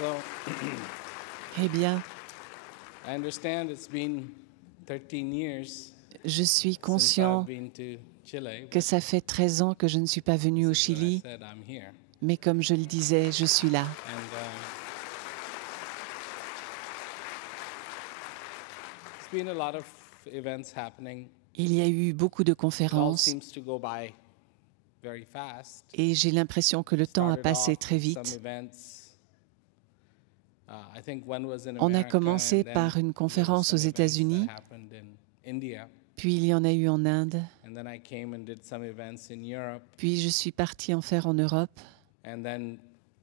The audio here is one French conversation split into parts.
So, Eh bien, I understand it's been 13 years je suis since I've conscient been to Chile, que but ça fait 13 ans que je ne suis pas venu au as I Chili, said, I'm here. mais comme je le disais, je suis là. And it's been a lot of events happening. Il y a eu beaucoup de It all conférences seems to go by very fast. et j'ai l'impression que le temps a Started passé off très with some vite. events. I think one was in On a America, commencé and then par une there were conférence aux some events États-Unis, that happened in India. puis il y en a eu en Inde, And then I came and did some events in Europe, puis je suis partie en faire en Europe, and then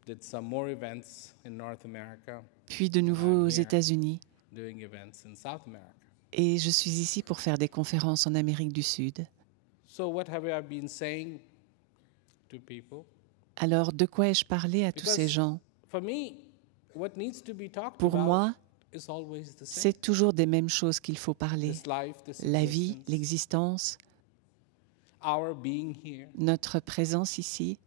did some more events in North America, puis de and nouveau I'm aux here États-Unis. doing events in South America. Et je suis ici pour faire des conférences en Amérique du Sud. So what have I been saying to people? Alors, de quoi ai-je parlé à tous ces Because gens? for me, what needs to be talked Pour about moi, is always the same. c'est toujours des mêmes choses qu'il faut parler. This life, this La vie, existence, l'existence, our being here, notre présence ici,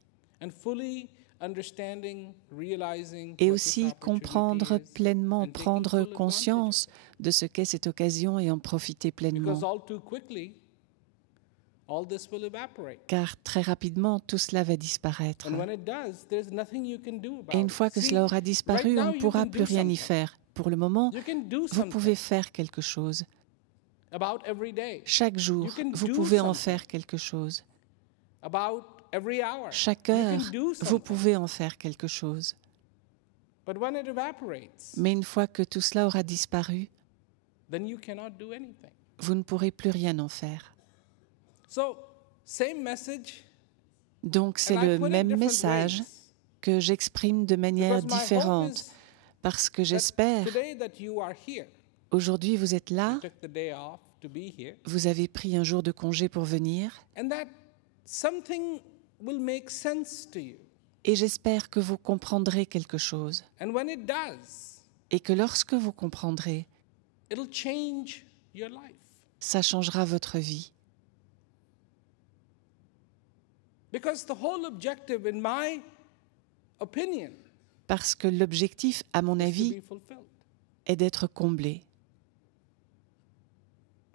and fully understanding, realizing et what this aussi opportunity comprendre is, pleinement, and taking prendre full conscience de ce qu'est cette occasion et en profiter Because pleinement. all too quickly, all this will evaporate. Car très rapidement, tout cela va disparaître. And when it does, there's nothing you can do about Et une it. fois que See, cela aura right disparu, now on ne you pourra can plus do rien y something. faire. Pour le moment, You can do vous something pouvez faire quelque chose. about every day, Chaque jour, You can vous do pouvez en something. faire quelque chose. about every hour. Chaque You heure, can do vous something. pouvez en faire quelque chose. But when it evaporates, Mais une fois que tout cela aura disparu, then you cannot do anything. vous ne pourrez plus rien en faire. So, same message, Donc c'est and I le put it même different message ways. que j'exprime de manière Because my hope différente. is Parce que that j'espère, today that you are here, aujourd'hui vous êtes là, you took the day off to be here, vous avez pris un jour de congé pour venir, and that something will make sense to you. et j'espère que vous comprendrez quelque chose. And when it does, Et que lorsque vous comprendrez, it'll change your life. ça changera votre vie. Because the whole objective, in my opinion, Parce que l'objectif, à mon is to avis, be fulfilled. est d'être comblé.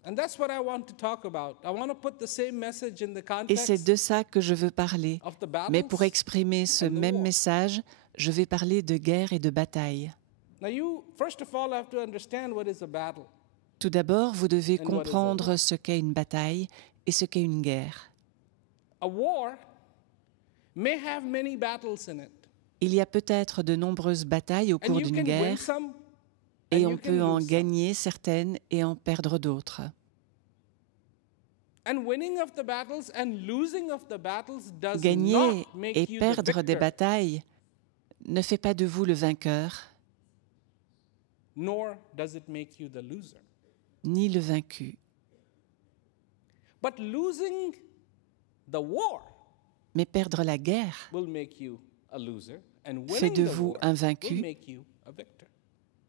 And that's what I want to talk about. I want to put the same message in the Et c'est context de ça que je veux parler. of the Mais pour battles. exprimer ce and the même war. message, je vais parler de guerre et de bataille. Now you, first of all, have to understand what is a battle. Tout d'abord, vous devez And what is a comprendre war? ce qu'est une bataille et ce qu'est une guerre. A war may have many battles in it. Il y a peut-être de nombreuses batailles au And cours you d'une can win guerre some, et and on you can peut en lose some. gagner certaines et en perdre d'autres. And winning of the battles and losing of the battles does Gagner not make et you the perdre des victor, batailles ne fait pas de vous le vainqueur, nor does it make you the loser. ni le vaincu. But losing the war Mais perdre la guerre will make you a loser, and fait winning de the vous war un will vaincu make you a victor.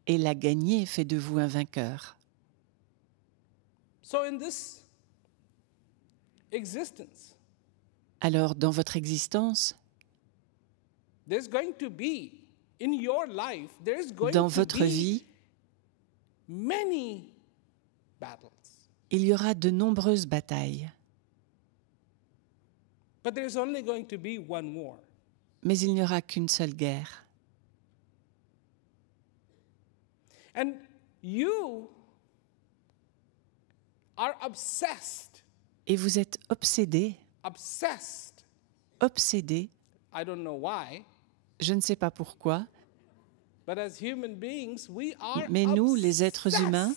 et la gagner fait de vous un vainqueur. So in this existence, Alors, dans votre existence, there's going to be in your life, there's going dans to votre be vie, many battles. il y aura de nombreuses batailles, But there's only going to be one war. mais il n'y aura qu'une seule guerre. And you are obsessed, Et vous êtes obsédé, obsessed. obsédé, I don't know why, je ne sais pas pourquoi, but as human beings, we are mais nous, les êtres obsessed humains,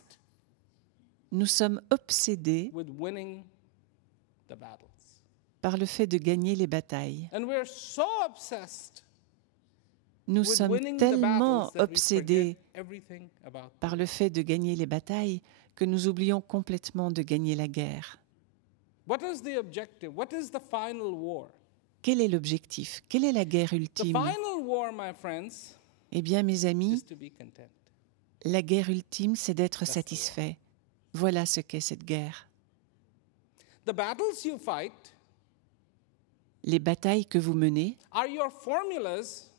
nous sommes obsédés with winning the battles. par le fait de gagner les batailles. And we're so obsessed Nous with sommes winning the tellement battles that we obsédés forget everything about par le fait de gagner les batailles que nous oublions complètement de gagner la guerre. What is the objective? What is the final war? Quel est l'objectif? Quelle est la guerre The ultime? final war, my friends, Eh bien, mes amis, is to be content. la guerre ultime, c'est d'être That's the war. satisfait. Voilà ce qu'est cette guerre. The battles you fight Les batailles que vous menez are your formulas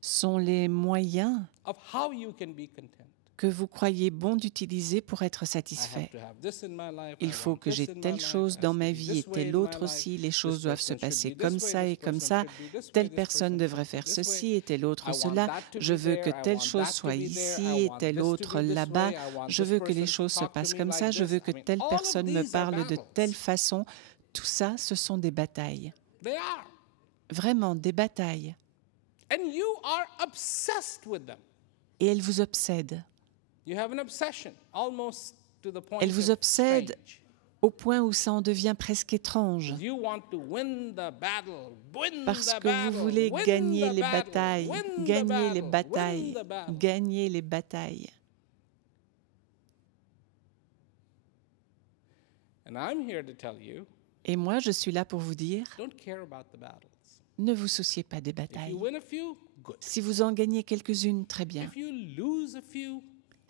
sont les moyens of how you can be content. que vous croyez bon d'utiliser pour être I satisfait. have to have this in my life. Il I faut want que this j'ai in my telle life. chose It dans has to ma be vie et this way telle in my autre life. aussi. Les This choses doivent se person should passer be this comme way, ça this et comme person ça. should be this way, Telle this personne person devrait should be faire this ceci way. et telle autre I want cela. that to Je be veux que there. I telle want chose that to soit be there. ici I et want telle this to autre be this là-bas. way. I want Je this veux que les person to choses se talk to passent me comme like ça. Je this. veux que I mean, telle all of personne me these are parle de battles. telle façon. Tout ça, ce sont des batailles. They are. Vraiment des batailles. And you are obsessed with them. Et elles vous obsèdent. You have an obsession, almost to the point Elles vous of obsèdent strange. au point où ça en devient presque étrange. You want to win the battle, win Parce the que vous battle, voulez win gagner the les battle, batailles, win the gagner les battle, batailles, win the battle. gagner les batailles. And I'm here to tell you, Et moi, je suis là pour vous dire, don't care about the battles. ne vous souciez pas des If batailles. you win a few, good. Si vous en gagnez quelques-unes, très bien. If you lose a few,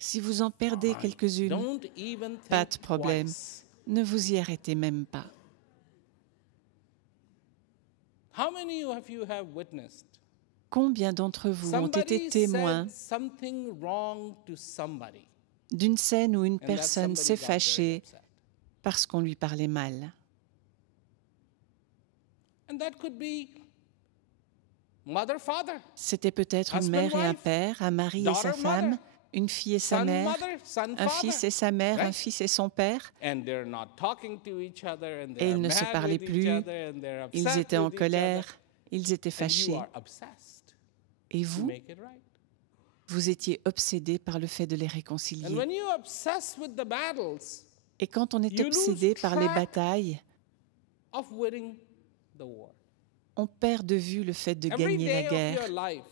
Si vous en perdez quelques-unes, don't even pas think de problème. twice. Ne vous y arrêtez même pas. How many of you have witnessed? Combien d'entre vous ont été Somebody témoins said something wrong to somebody, d'une scène où une and that personne somebody s'est got very fâchée upset. parce qu'on lui parlait mal? And that could be mother, father, C'était peut-être une Husband, mère et un wife, père, un mari et sa daughter, femme, mother, une fille et sa son, mère, mother, son, un father. fils et sa mère, un right? fils et son père. And they're not talking to each other, and Et they're ils ne se mad parlaient with plus, each other, and they're Ils upset étaient en with each colère, other, ils étaient and you fâchés. are obsessed Et to vous, make it right. vous étiez obsédés par le fait de les And réconcilier. when you're obsessed with the battles Et quand on est you lose obsédé par les track batailles, of winning the war. on perd de vue le fait de Every gagner day la of guerre. your life,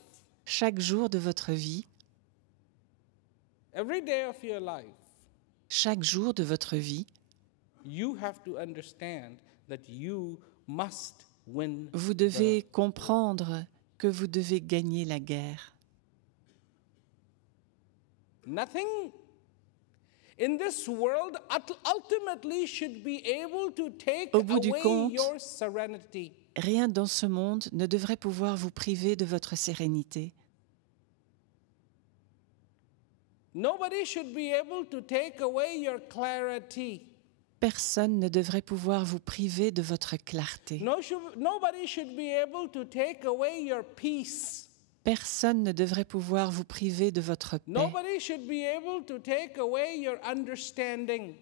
Chaque jour de votre vie, every day of your life, chaque jour de votre vie, you have to understand that you must win. vous devez comprendre que vous devez gagner la guerre. Nothing in this world ultimately should be able to take Au bout du away compte, your serenity. Rien dans ce monde ne devrait pouvoir vous priver de votre sérénité. Nobody should be able to take away your clarity. Personne ne devrait pouvoir vous priver de votre clarté. Nobody should be able to take away your peace. Personne ne devrait pouvoir vous priver de votre paix. Nobody should be able to take away your understanding.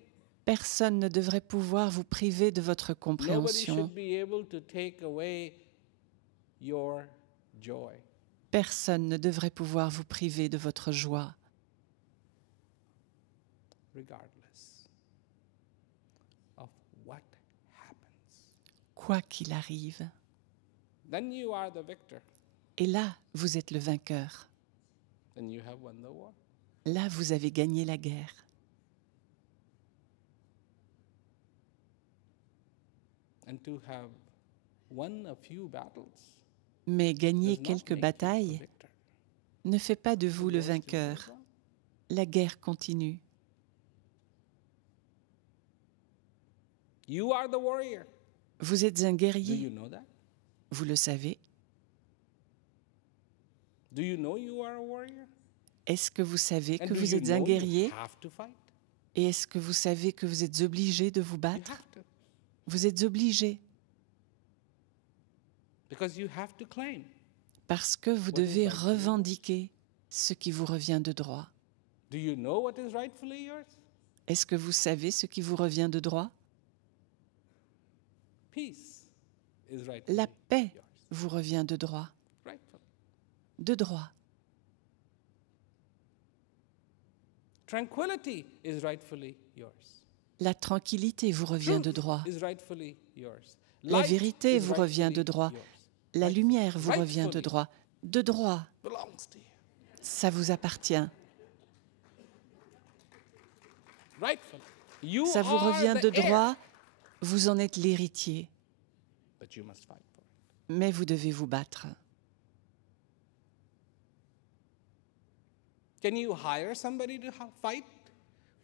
Personne ne devrait pouvoir vous priver de votre Nobody compréhension. should be able to take away your joy. Personne ne devrait pouvoir vous priver de votre joie, Regardless of what happens. quoi qu'il arrive. Then you are the victor. Et là, vous êtes le vainqueur. Then you have won the war. Là, vous avez gagné la guerre. And to have won a few battles Mais gagner does not quelques make you batailles the victor. ne fait pas de vous le The war still vainqueur. goes on. La guerre continue. You are the warrior. Vous êtes un Do guerrier, you know that? vous le savez. Do you know you are a warrior? Est-ce que vous savez And que do vous you êtes un know guerrier? you have to fight? Et est-ce que vous savez que vous êtes obligé de vous You battre? have to. Vous êtes obligé Because you have to claim. parce que vous What is devez rightfully yours? revendiquer ce qui vous revient de droit. Do you know what is rightfully yours? Est-ce que vous savez ce qui vous revient de droit? Peace is rightfully La paix yours. vous revient de droit. Rightful. De droit. Tranquility is rightfully yours. La tranquillité vous revient de Truth droit. is rightfully yours. La Light vérité is vous revient de rightfully droit. yours. La Right. lumière vous revient de Rightfully droit. De droit, belongs to you. ça vous appartient. Rightfully. You Ça vous are revient the de heir, droit, vous en êtes l'héritier. but you must fight for it. Mais vous devez vous battre. Can you hire somebody to fight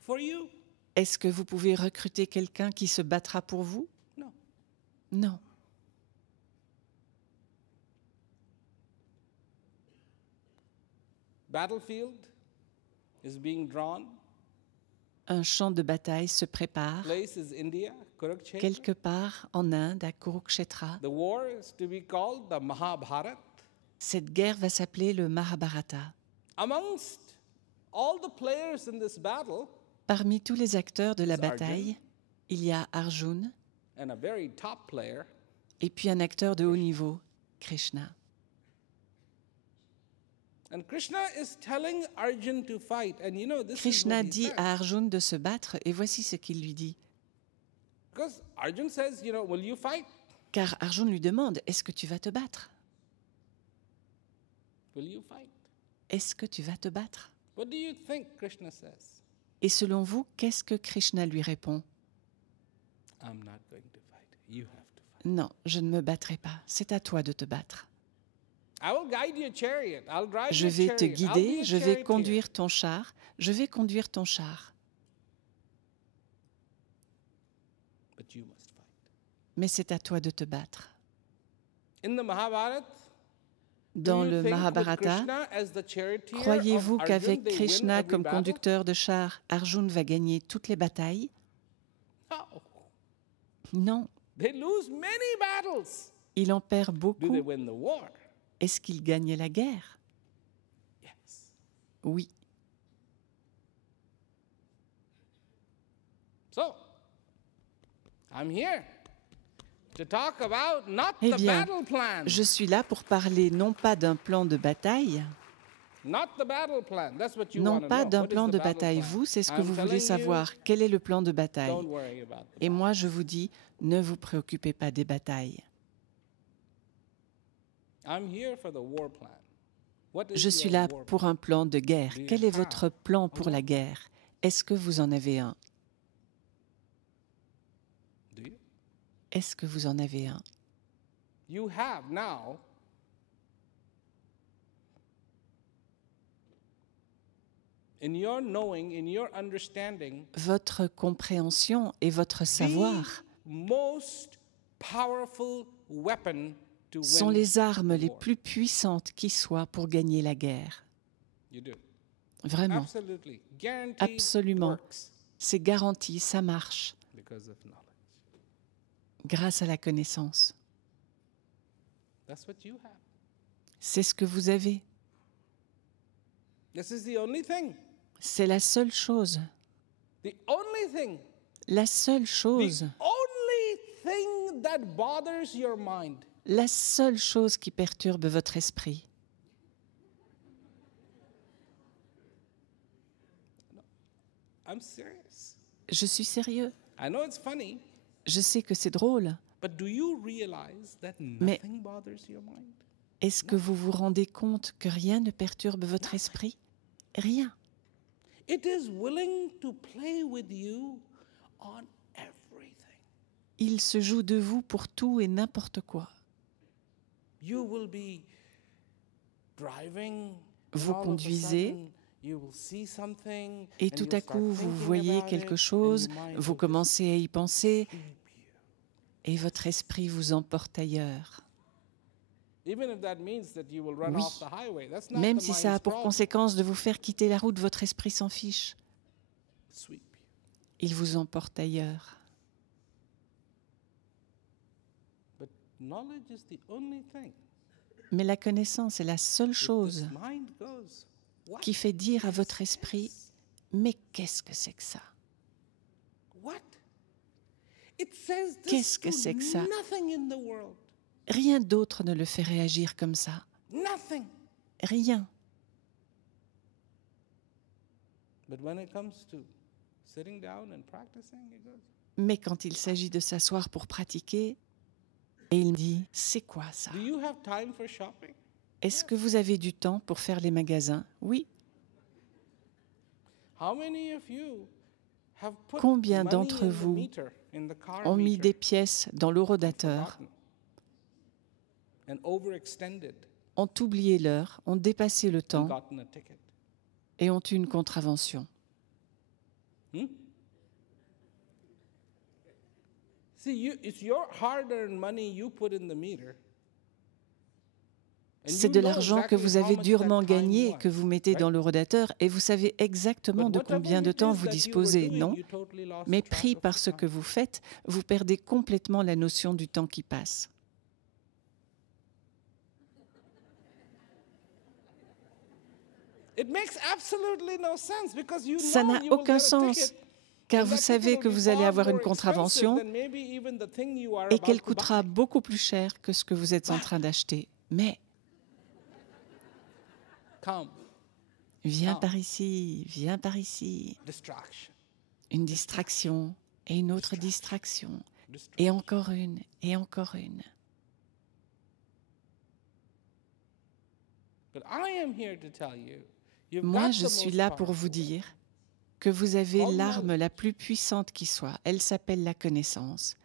for you? Est-ce que vous pouvez recruter quelqu'un qui se battra pour vous? No. Non. battlefield is being drawn. Un champ de bataille se prépare Place is India, Kurukshetra. quelque part en Inde, à Kurukshetra. The war is to be called the Mahabharat. Cette guerre va s'appeler le Mahabharata. Amongst all the players in this battle, Parmi tous les acteurs de la Arjun. bataille, il y a Arjun and a very top player, et puis un acteur de haut niveau, Krishna. and Krishna is telling Arjun to fight. And you know, this is Krishna what he dit says. à Arjun de se battre et voici ce qu'il lui dit. Because Arjun says, you know, will you fight? Car Arjun lui demande, est-ce que tu vas te battre? Will you fight? Est-ce que tu vas te battre? What do you think Krishna says? Et selon vous, qu'est-ce que Krishna lui répond? I'm not going to fight. You have to fight. Non, je ne me battrai pas, c'est à toi de te battre. I will guide your chariot. I'll drive Je your vais te chariot. I'll be guider, a je vais charioteer. conduire ton char, je vais conduire ton char. But you must fight. Mais c'est à toi de te battre. In the Mahabharata, Dans do you le think with Mahabharata, Krishna as the charioteer croyez-vous of Arjun, qu'avec they win Krishna every comme battle? conducteur de char, Arjun va gagner toutes les batailles? No. Non, They lose many battles. il en perd Do they beaucoup. win the war? Est-ce qu'il gagne la guerre? Yes. Oui. So, I'm here to talk about not Eh the bien, battle plan. je suis là pour parler non pas d'un plan de bataille, Not the battle plan. That's what you non want to pas know. d'un What is plan the de battle bataille. plan? Vous, c'est ce que I'm vous telling voulez you, savoir. Quel est le plan de bataille? don't worry about the Et battle. moi, je vous dis, ne vous préoccupez pas des batailles. I'm here for the war plan. What is Je suis your là war pour un plan de guerre. Do you Quel est have votre plan pour la guerre? Est-ce que vous en avez un? plan? Do you? Est-ce que vous en avez un? You have now in your knowing, in your understanding, Votre compréhension et votre savoir the most powerful weapon to sont win les armes the les war. plus puissantes qui soient pour gagner la guerre. You do. Vraiment, Absolutely. Guaranteed Absolument. works c'est garanti, ça marche because of knowledge. grâce à la connaissance. That's what you have. C'est ce que vous avez. This is the only thing. C'est la seule chose. The only thing. La seule The chose. only thing that bothers your mind. La seule chose qui perturbe votre esprit. I'm serious. Je suis sérieux. I know it's funny, Je sais que c'est drôle. but do you realize that Mais- nothing bothers your mind? Est-ce que vous vous rendez compte que rien ne perturbe votre esprit? Rien. It is willing to play with you on everything. Il se joue de vous pour tout et n'importe quoi. You will be driving. and Vous all of a conduisez, sudden you will see something, et and tout you'll à start coup, vous thinking voyez about quelque it, chose, and your mind vous will commencez à y penser, just keep you. et votre esprit vous emporte ailleurs. Even if that means that you will run Oui. off the highway, that's not Même the si ça a mind's pour problem. conséquence de vous faire quitter la route, votre esprit s'en fiche. Sweep you. Il vous emporte ailleurs. But knowledge is the only thing. Mais la connaissance est la seule If chose this mind goes, what qui fait dire à is votre esprit, this? mais qu'est-ce que c'est que ça? What? It says this Qu'est-ce que to c'est que ça? nothing in the world. Rien d'autre ne le fait réagir comme ça. Nothing. Rien. But when it comes to sitting down and practicing, it goes. Mais quand il s'agit de s'asseoir pour pratiquer, et il me dit, c'est quoi ça? Do you have time for shopping? Est-ce que vous avez du temps pour faire les magasins? Oui. How many of you have put Combien money d'entre in the vous meter, in the car ont mis meter, des pièces dans l'horodateur, forgotten, and overextended ont oublié l'heure, ont dépassé le and temps gotten a ticket? et ont eu une contravention? Hmm? See, it's your hard-earned money you put in the meter. C'est de l'argent que vous avez durement gagné et que vous mettez dans le rodateur et vous savez exactement de combien de temps vous disposez, non? Mais pris par ce que vous faites, vous perdez complètement la notion du temps qui passe. Ça n'a aucun sens, car vous savez que vous allez avoir une contravention et qu'elle coûtera beaucoup plus cher que ce que vous êtes en train d'acheter. Mais viens par ici, viens par ici. Une distraction et une autre distraction et encore une et encore une. Moi, je suis là pour vous dire que vous avez l'arme la plus puissante qui soit. Elle s'appelle la connaissance.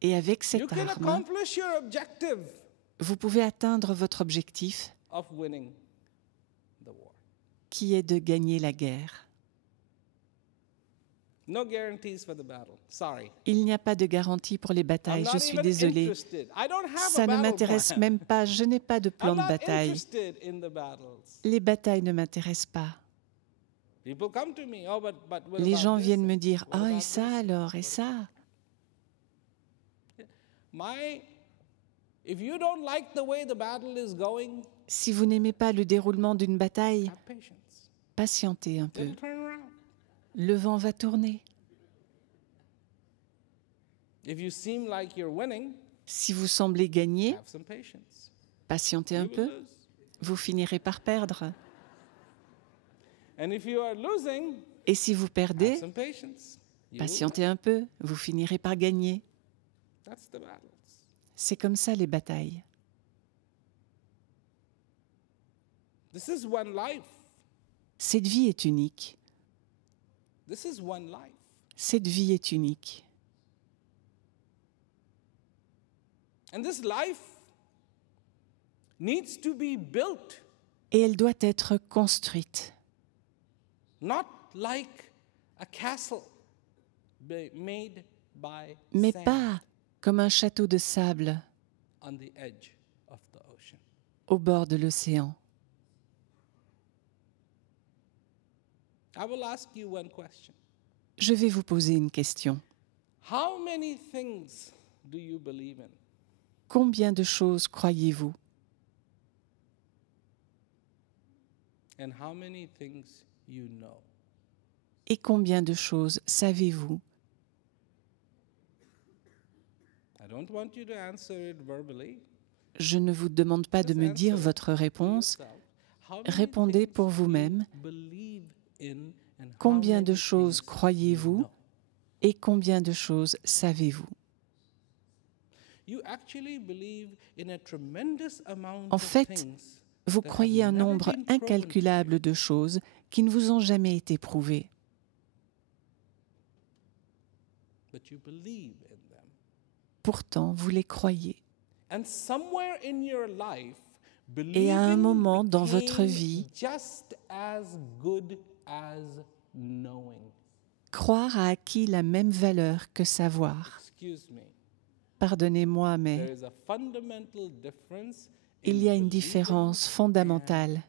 Et avec cette arme, vous pouvez atteindre votre objectif, qui est de gagner la guerre. Il n'y a pas de garantie pour les batailles, je suis désolée. Ça ne m'intéresse même pas, je n'ai pas de plan de bataille. Les batailles ne m'intéressent pas. Les gens viennent me dire « Oh, et ça alors, et ça ?» Si vous n'aimez pas le déroulement d'une bataille, patientez un peu. Le vent va tourner. Si vous semblez gagner, patientez un peu, vous finirez par perdre. Et si vous perdez, patientez un peu, vous finirez par gagner. C'est comme ça les batailles. Cette vie est unique. Cette vie est unique. Et elle doit être construite. Mais pas comme un château de sable au bord de l'océan. Je vais vous poser une question. Combien de choses croyez-vous? Et combien de choses savez-vous? Je ne vous demande pas de me dire votre réponse. Répondez pour vous-même. Combien de choses croyez-vous et combien de choses savez-vous? En fait, vous croyez un nombre incalculable de choses qui ne vous ont jamais été prouvées. Pourtant, vous les croyez. Et à un moment dans votre vie, croire a acquis la même valeur que savoir. Pardonnez-moi, mais il y a une différence fondamentale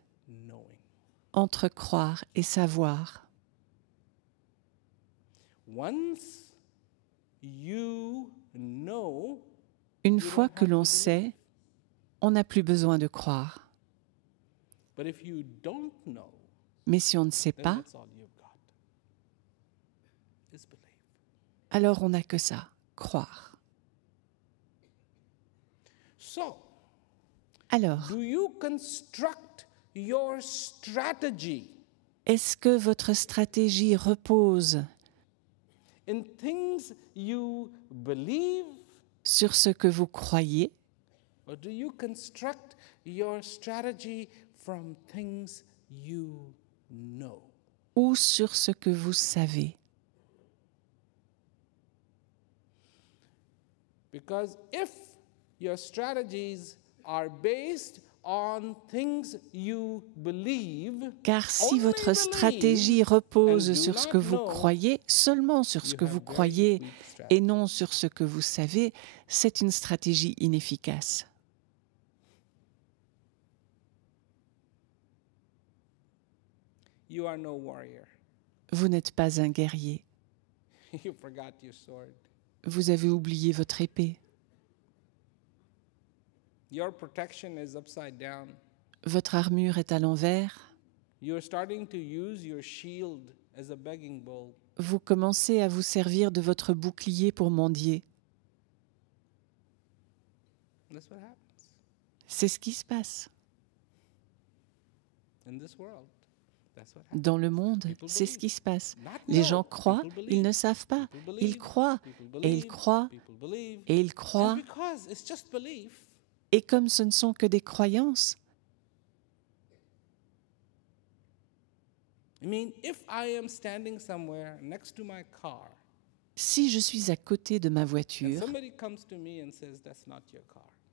entre croire et savoir. Une fois que l'on sait, on n'a plus besoin de croire. Mais si on ne sait pas, alors on n'a que ça, croire. Alors, est-ce que votre stratégie repose sur ce que vous croyez ou sur ce que vous savez? Because if your strategies are based Car si votre stratégie repose sur ce que vous croyez, seulement sur ce que vous croyez et non sur ce que vous savez, c'est une stratégie inefficace. Vous n'êtes pas un guerrier. Vous avez oublié votre épée. Votre armure est à l'envers. Vous commencez à vous servir de votre bouclier pour mendier. C'est ce qui se passe. Dans le monde, c'est ce qui se passe. Les gens croient, ils ne savent pas. Ils croient, et ils croient, et ils croient. Et comme ce ne sont que des croyances, si je suis à côté de ma voiture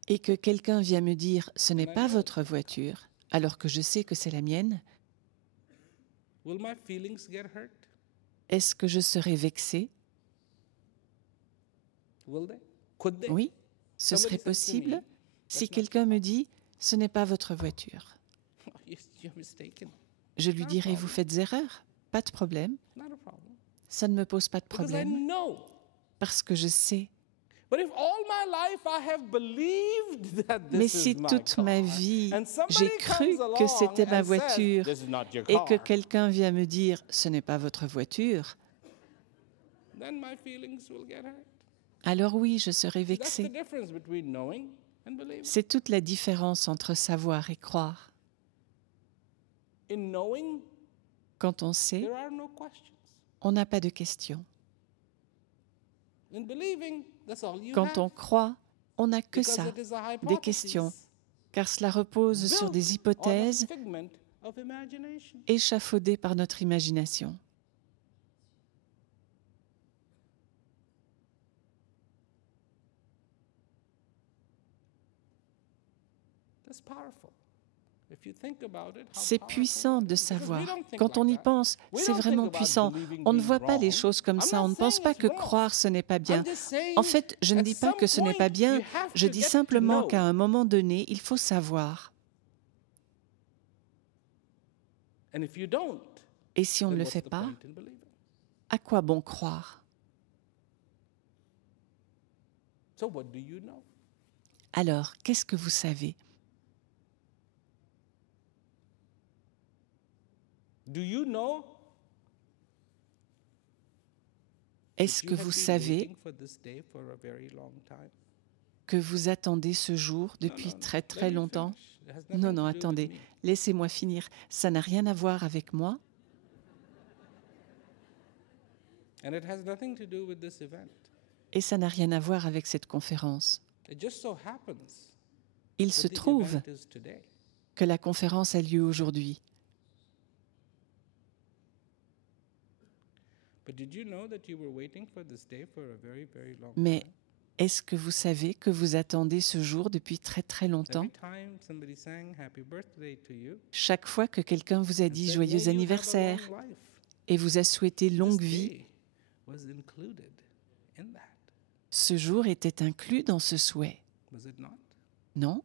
et que quelqu'un vient me dire « ce n'est pas votre voiture », alors que je sais que c'est la mienne, est-ce que je serai vexé? Oui, ce serait possible si quelqu'un me dit « ce n'est pas votre voiture ». Je lui dirai « vous faites erreur, pas de problème ». Ça ne me pose pas de problème parce que je sais. Mais si toute ma vie, j'ai cru que c'était ma voiture et que quelqu'un vient me dire « ce n'est pas votre voiture », alors oui, je serai vexé. C'est toute la différence entre savoir et croire. Quand on sait, on n'a pas de questions. Quand on croit, on n'a que ça, des questions, car cela repose sur des hypothèses échafaudées par notre imagination. C'est puissant de savoir. Quand on y pense, c'est vraiment puissant. On ne voit pas les choses comme ça. On ne pense pas que croire, ce n'est pas bien. En fait, je ne dis pas que ce n'est pas bien. Je dis simplement qu'à un moment donné, il faut savoir. Et si on ne le fait pas, à quoi bon croire? Alors, qu'est-ce que vous savez? Est-ce que vous savez que vous attendez ce jour depuis très très longtemps? Non, non, attendez, laissez-moi finir. Ça n'a rien à voir avec moi. Et ça n'a rien à voir avec cette conférence. Il se trouve que la conférence a lieu aujourd'hui. Mais est-ce que vous savez que vous attendez ce jour depuis très très longtemps? Chaque fois que quelqu'un vous a dit joyeux anniversaire et vous a souhaité longue vie, ce jour était inclus dans ce souhait. Non?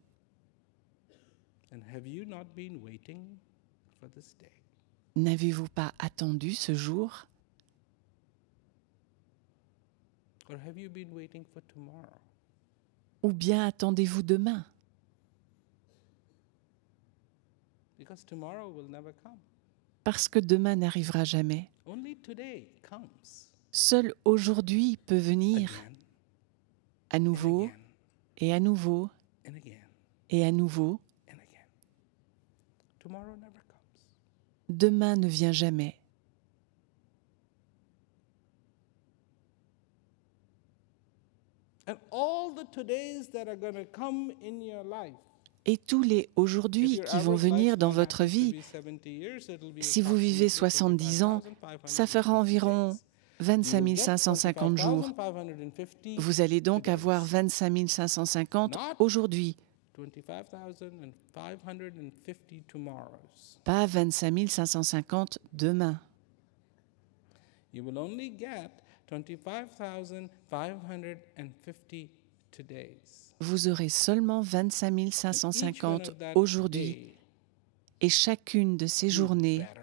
N'avez-vous pas attendu ce jour? Ou bien attendez-vous demain? Parce que demain n'arrivera jamais. Seul aujourd'hui peut venir à nouveau et à nouveau et à nouveau. Demain ne vient jamais. Et tous les aujourd'hui qui vont venir dans votre vie, si vous vivez 70 ans, ça fera environ 25 550 jours. Vous allez donc avoir 25 550 aujourd'hui, 25,550 tomorrows. Pas 25 550 demain. You will only get 25,550 todays. Vous aurez seulement 25 550 Each one of that aujourd'hui. day Et chacune de ces you journées, better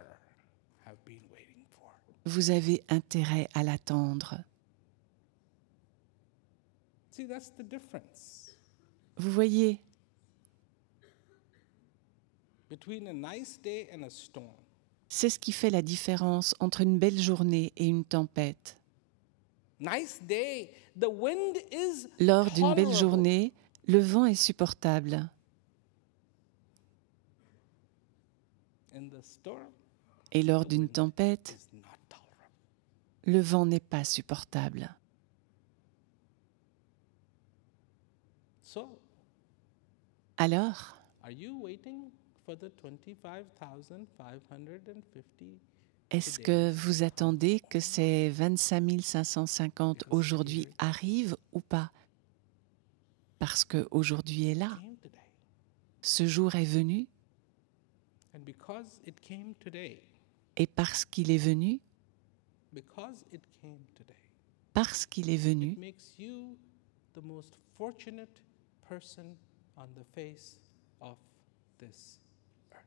have been waiting for. vous avez intérêt à l'attendre. See, that's the difference Vous voyez, between a nice day and a storm. c'est ce qui fait la différence entre une belle journée et une tempête. Nice day, the wind is Lors d'une belle tolerable. journée, le vent est supportable. In the storm, Et lors d'une tempête, it's not tolerable. le vent n'est pas supportable. So, Alors, are you waiting for the 25,550? est-ce que vous attendez que ces 25 550 aujourd'hui arrivent ou pas? Parce qu'aujourd'hui est là. Came today. Ce jour est venu, And because it came today, et parce qu'il est venu, because it came today, parce qu'il est venu, it makes you the most fortunate person on the face of this earth.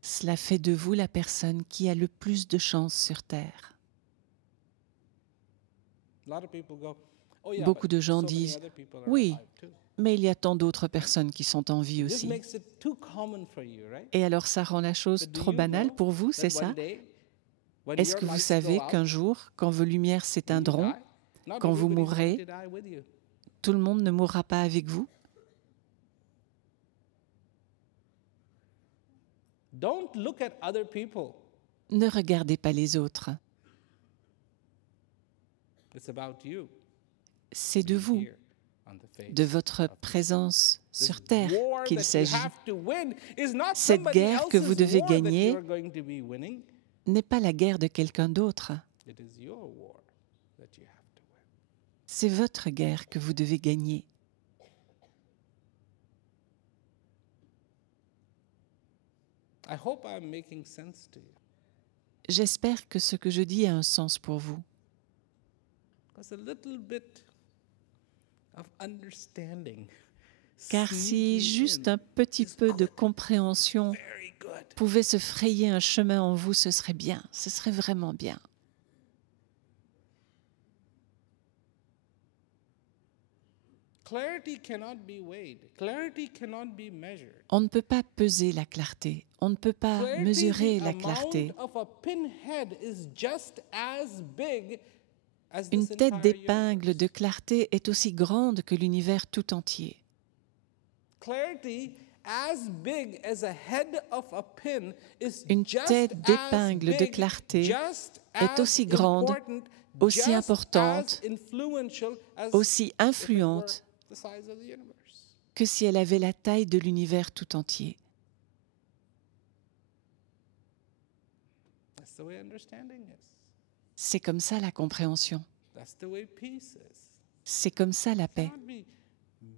cela fait de vous la personne qui a le plus de chance sur Terre. A lot of people go, oh yeah, Beaucoup but de gens so many disent, other people are oui, alive too. mais il y a tant d'autres personnes qui sont en vie This aussi. makes it too common for you, right? Et alors ça rend la chose But do trop you banale know pour vous, c'est that one ça? day, when Est-ce your que vous lights savez go out, qu'un jour, quand vos lumières when you s'éteindront, die, not quand vous everybody's mourrez, going to die with you. tout le monde ne mourra pas avec vous? Don't look at other people. Ne regardez pas les autres. It's about you. C'est de vous, Here on the face de votre of présence this sur Terre war qu'il that you s'agit. have to win is not Cette somebody guerre que vous else's devez war that gagner you're going to be winning. N'est pas la guerre de quelqu'un d'autre. It is your war that you have to win. C'est votre guerre que vous devez gagner. I hope I'm making sense to you. J'espère que ce que je dis a un sens pour vous. Because a little bit of understanding, Car si sneaking juste in, un petit peu de compréhension very good. pouvait se frayer un chemin en vous, ce serait bien, ce serait vraiment bien. Clarity cannot be weighed. Clarity cannot be measured. On ne peut pas peser la clarté, on ne peut pas Clarity, mesurer the la clarté. amount of a pinhead is just as big as Une this tête entire d'épingle universe. de clarté est aussi grande que l'univers tout entier. Clarity as big as a head of a pin is Une just tête as d'épingle de big, clarté just est as aussi grande, important, aussi just importante, as influential as aussi if it were influente the size of the universe. que si elle avait la taille de l'univers tout entier. That's the way understanding is. C'est comme ça la compréhension. That's the way peace is. C'est comme ça la paix. Cannot be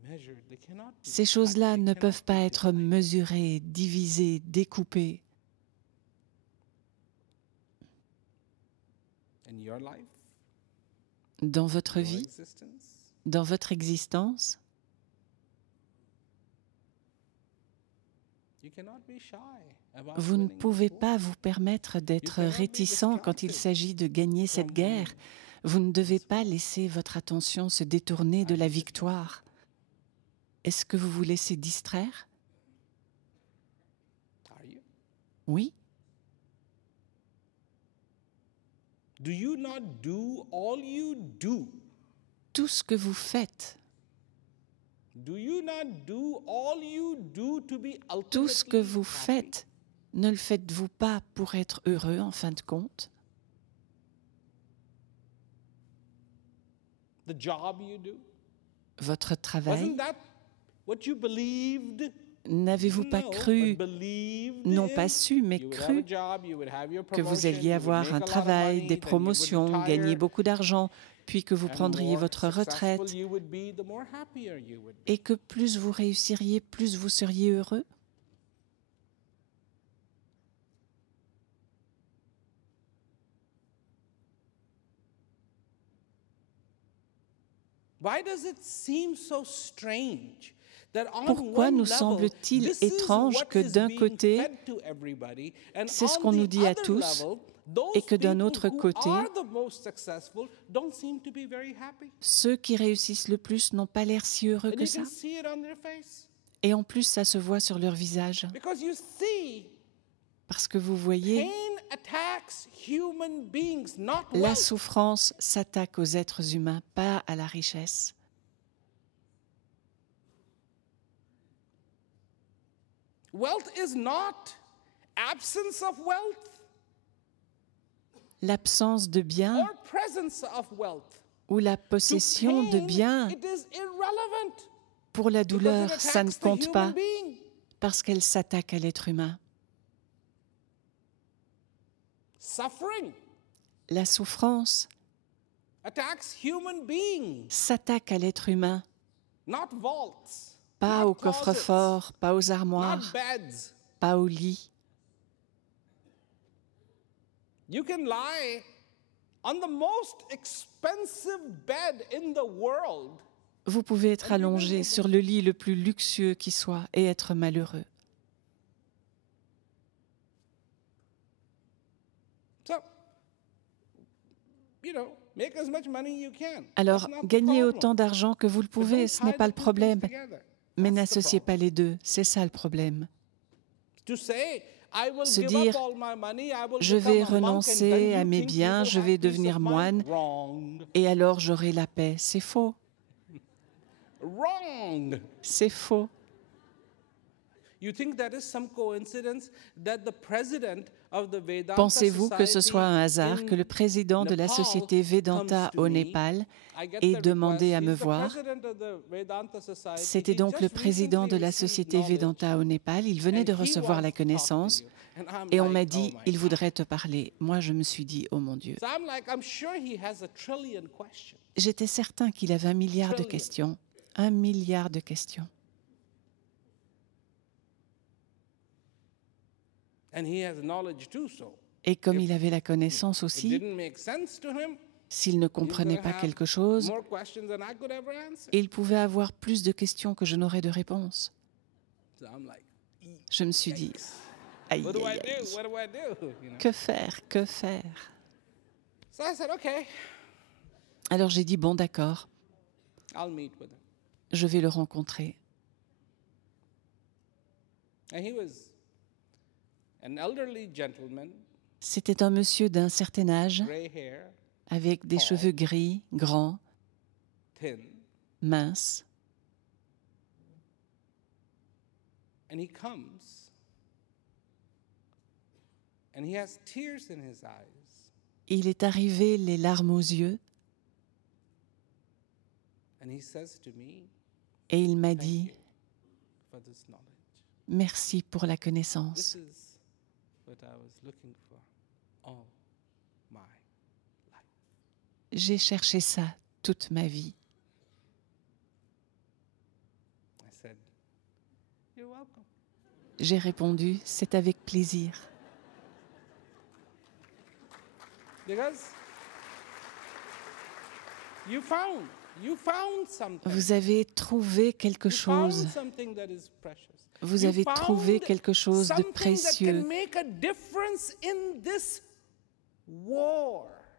measured. They cannot be Ces cut. choses-là They ne cannot peuvent be pas être divided. mesurées, divisées, découpées. In your life, Dans votre your vie, existence, dans votre existence, you cannot be shy about vous ne winning this pouvez war. pas vous permettre d'être cannot be réticent quand il distracted s'agit de gagner cette from guerre. winning. Vous ne devez pas laisser votre attention se détourner de Are la you distracted? victoire. Est-ce que vous vous laissez distraire? Are you? Oui. Do you not do all you do? Tout ce que vous faites, Do you not do all you do to be tout ce que ultimately vous happy? faites, ne le faites-vous pas pour être heureux en fin de compte? The job you do? Votre travail, Wasn't that what you believed N'avez-vous pas cru, non pas su, mais cru que vous alliez avoir un travail, des promotions, gagner beaucoup d'argent, puis que vous prendriez votre retraite, et que plus vous réussiriez, plus vous seriez heureux? Pourquoi nous semble-t-il étrange que d'un côté, c'est ce qu'on nous dit à tous, et que d'un autre côté, ceux qui réussissent le plus n'ont pas l'air si heureux que ça? Et en plus, ça se voit sur leur visage. Parce que vous voyez, la souffrance s'attaque aux êtres humains, pas à la richesse. L'absence de biens ou la possession de biens, pour la douleur, ça ne compte pas parce qu'elle s'attaque à l'être humain. La souffrance s'attaque à l'être humain, pas au coffre-fort, pas aux armoires, pas au lit. You can lie on the most expensive bed in the world. Vous pouvez être allongé sur le lit le plus luxueux qui soit et être malheureux. Alors, gagnez autant d'argent que vous le pouvez, ce n'est pas le problème. Mais n'associez pas les deux, c'est ça le problème. Se dire, je vais renoncer à mes biens, je vais devenir moine, et alors j'aurai la paix. C'est faux. C'est faux. Pensez-vous que ce soit un hasard que le président de la société Vedanta au Népal ait demandé à me voir? C'était donc le président de la société Vedanta au Népal. Il venait de recevoir la connaissance et on m'a dit, il voudrait te parler. Moi, je me suis dit, oh mon Dieu. J'étais certain qu'il avait 1 milliard de questions. 1 milliard de questions. Et comme il avait la connaissance aussi, s'il ne comprenait pas quelque chose, il pouvait avoir plus de questions que je n'aurais de réponses. Je me suis dit, aïe, aïe, aïe, que faire, que faire? Alors j'ai dit, bon d'accord, je vais le rencontrer. C'était un monsieur d'un certain âge, avec des cheveux gris, grands, minces. Il est arrivé les larmes aux yeux et il m'a dit, merci pour la connaissance. J'ai cherché ça toute ma vie. J'ai répondu, c'est avec plaisir. Vous avez trouvé quelque chose. Vous avez trouvé quelque chose de précieux.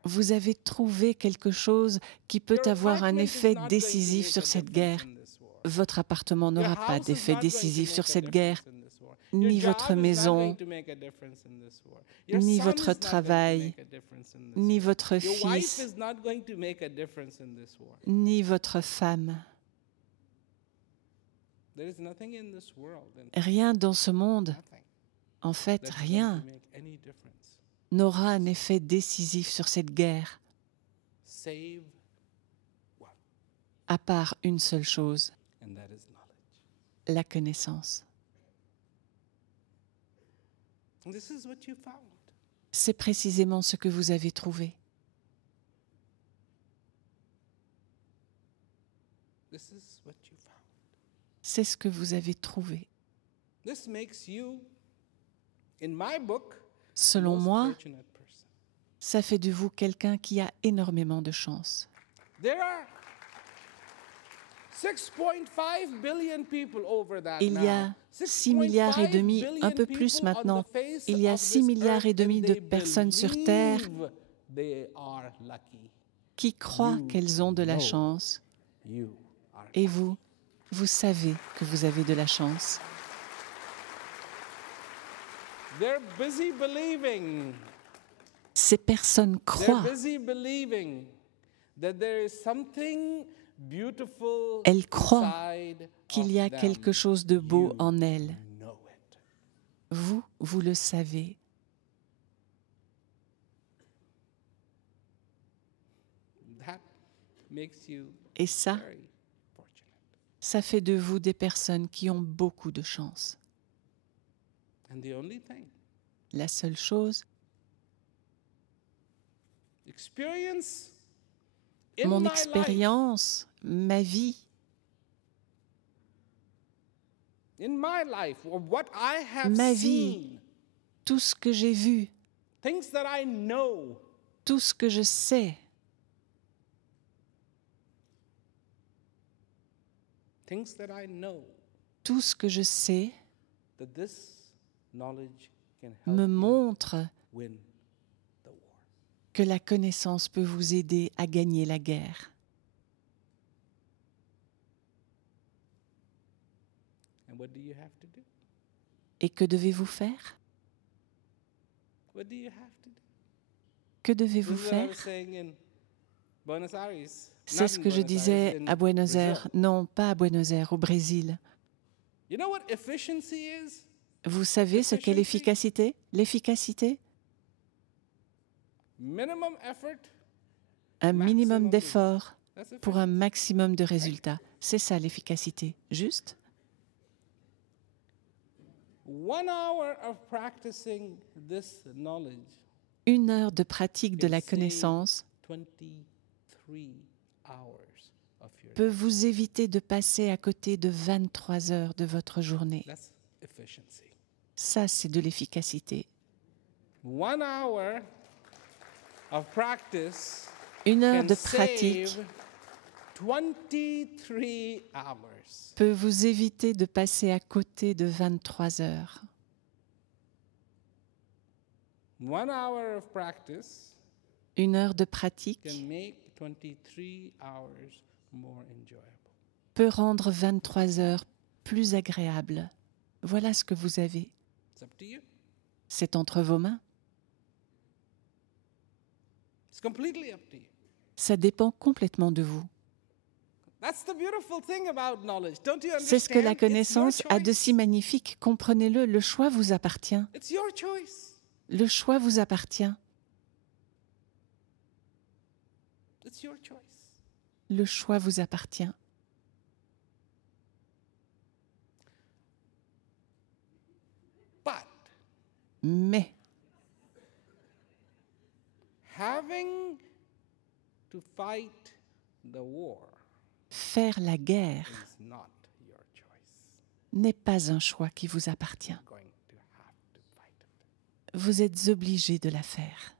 Vous avez trouvé quelque chose qui peut avoir un effet décisif sur cette guerre. Votre appartement n'aura pas d'effet décisif sur cette guerre, ni votre maison, ni votre travail, ni votre fils, ni votre femme. Rien dans ce monde, en fait, rien, n'aura un effet décisif sur cette guerre, à part une seule chose, la connaissance. And this is what you found. C'est précisément ce que vous avez trouvé. This is what you found. C'est ce que vous avez trouvé. This makes you, in my book, Selon the most moi, fortunate person. ça fait de vous quelqu'un qui a énormément de chance. There are 6.5 billion people over that Il y a now. 6 milliards et demi, un peu plus maintenant. Il y a 6 milliards et demi de personnes sur Terre qui croient qu'elles ont de la chance. Et vous, vous savez que vous avez de la chance. They're busy believing. Ces personnes They're croient, busy believing that there is something beautiful elles croient inside qu'il y a of them. quelque chose de beau You en elles. know it. Vous, vous le savez. That makes you Et ça, very fortunate. ça fait de vous des personnes qui ont beaucoup de chance. And the only thing, La seule chose, experience in mon my life, expérience, ma vie, in my life, or what I have Ma vie. seen, tout ce que j'ai vu, things that I know, tout ce que je sais, things that I know, tout ce que je sais that this knowledge can help me you montre win the war. que la connaissance peut vous aider à gagner la guerre. And what do you have to do? Et que devez-vous faire? What do you have to do? Que devez-vous This is what I was faire? saying in Buenos Aires. C'est Not ce in que je Buenos disais Aires, in à Buenos Brazil. Aires. Non, pas à Buenos Aires, au Brésil. You know what efficiency is? Vous savez ce qu'est l'efficacité? L'efficacité? Minimum effort Un minimum Maximum d'effort That's pour un efficiency. maximum de résultats. C'est ça l'efficacité. Juste 1 hour of practicing this knowledge 1 heure de pratique de can la save connaissance 23 hours of your peut vous éviter de passer à côté de 23 heures de votre journée. That's efficiency. Ça, c'est de l'efficacité. 1 hour of practice 1 heure can de pratique save 23 hours. peut vous éviter de passer à côté de 23 heures. 1 hour of practice 1 heure de pratique can make 23 hours more enjoyable. peut rendre 23 heures plus agréables. Voilà ce que vous avez. It's up to you. C'est entre vos mains. It's completely up to you. Ça dépend complètement de vous. That's the beautiful thing about knowledge. Don't you understand? C'est ce que la It's your connaissance a de choice. si magnifique. Comprenez-le, le choix vous appartient. It's your choice. Le choix vous appartient. It's your choice. Le choix vous appartient. But Mais having to fight the war faire la guerre is not your choice. n'est pas un choix qui vous appartient. You're going to have to fight it. Vous êtes obligé de la faire.